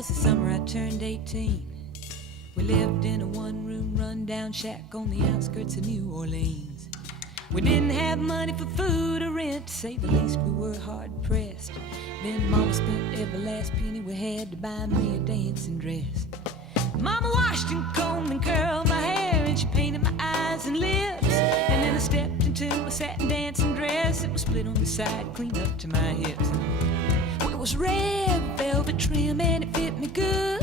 was the summer I turned 18. We lived in a one-room run-down shack on the outskirts of New Orleans. We didn't have money for food or rent, to say the least we were hard-pressed. Then Mama spent every last penny we had to buy me a dancing dress. Mama washed and combed and curled my hair, and she painted my eyes and lips. And then I stepped into a satin dancing dress. It was split on the side, clean up to my hips. It was red velvet trim and it fit me good.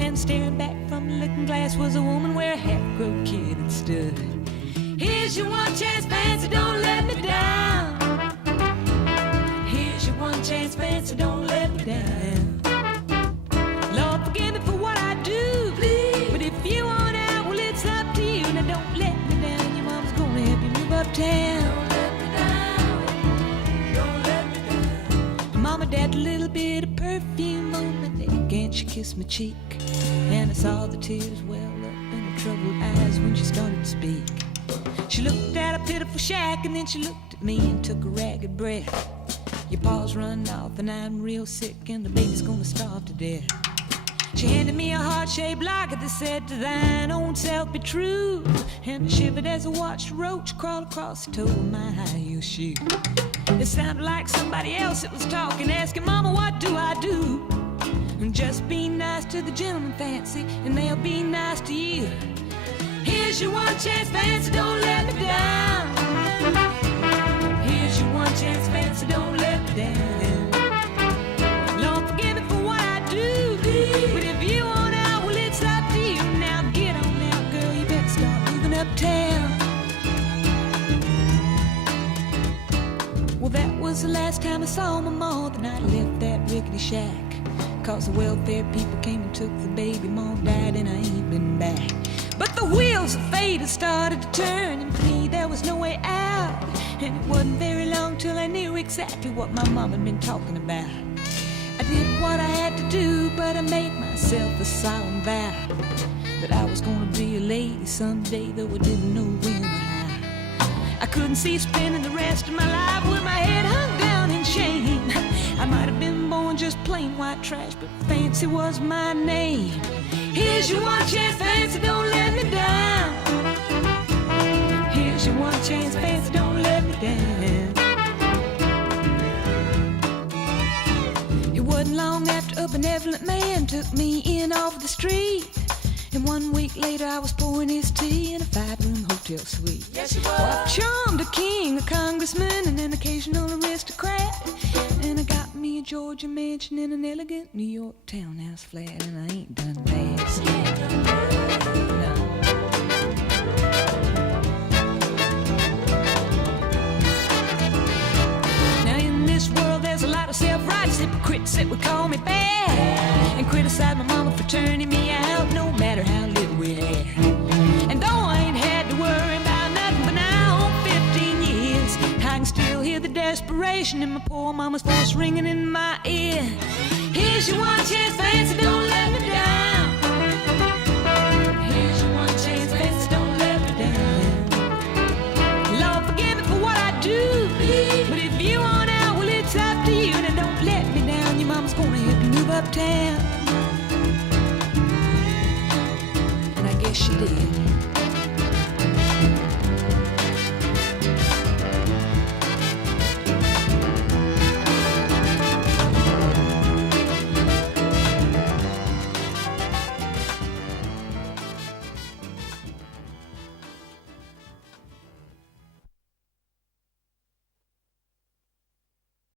And staring back from the looking glass was a woman where a half-grown kid had stood. Here's your one chance, fancy, don't let me down. Here's your one chance, fancy, don't let me down. Lord, forgive me for what I do, please. But if you want out, well, it's up to you. Now don't let me down, your mom's gonna help you move uptown. Don't let me down. Mama dabbed a little bit of perfume on my neck and she kissed my cheek. And I saw the tears well up in her troubled eyes when she started to speak. She looked at a pitiful shack and then she looked at me and took a ragged breath. Your paws run off and I'm real sick and the baby's gonna starve to death. She handed me a heart-shaped locket that said, to thine own self be true. And I shivered as I watched a roach crawl across the toe of my high-heel shoe. It sounded like somebody else that was talking, asking, Mama, what do I do? And just be nice to the gentleman, fancy, and they'll be nice to you. Here's your one chance, fancy, don't let me down. Here's your one chance, fancy, don't let me down. Lord, forgive me for what I do, but if you want out, well, it's up to you. Now get on out, girl, you better start moving uptown. Well, that was the last time I saw my ma, the night I left that rickety shack. Cause the welfare people came and took the baby, Mom died and I ain't been back. But the wheels of fate had started to turn, and for me there was no way out. And it wasn't very long till I knew exactly what my mom had been talking about. I did what I had to do, but I made myself a solemn vow that I was gonna be a lady someday, though I didn't know when or how. I couldn't see spending the rest of my life with my head hung down in shame. I might have been born just plain white trash, but fancy was my name. Here's your one chance, fancy, don't let me down. Here's your one chance, fancy, don't let me down. It wasn't long after a benevolent man took me in off the street. And 1 week later I was pouring his tea in a 5-room hotel suite. Yes, you were. Well, I've charmed a king, a congressman, and an occasional aristocrat. And I got me a Georgia mansion in an elegant New York townhouse flat. And I ain't done bad. No. Now in this world there's a lot of self-righteous hypocrites that would call me bad and criticize my mama for turning me out, no matter how little we had. And though I ain't had to worry about nothing but now 15 years, I can still hear the desperation in my poor mama's voice ringing in my ear. Here's your one chance, fancy, don't let me down. Here's your one chance, fancy, don't let me down. Lord, forgive me for what I do, but if you want out, well, it's up to you. Now don't let me down, your mama's gonna help you move uptown.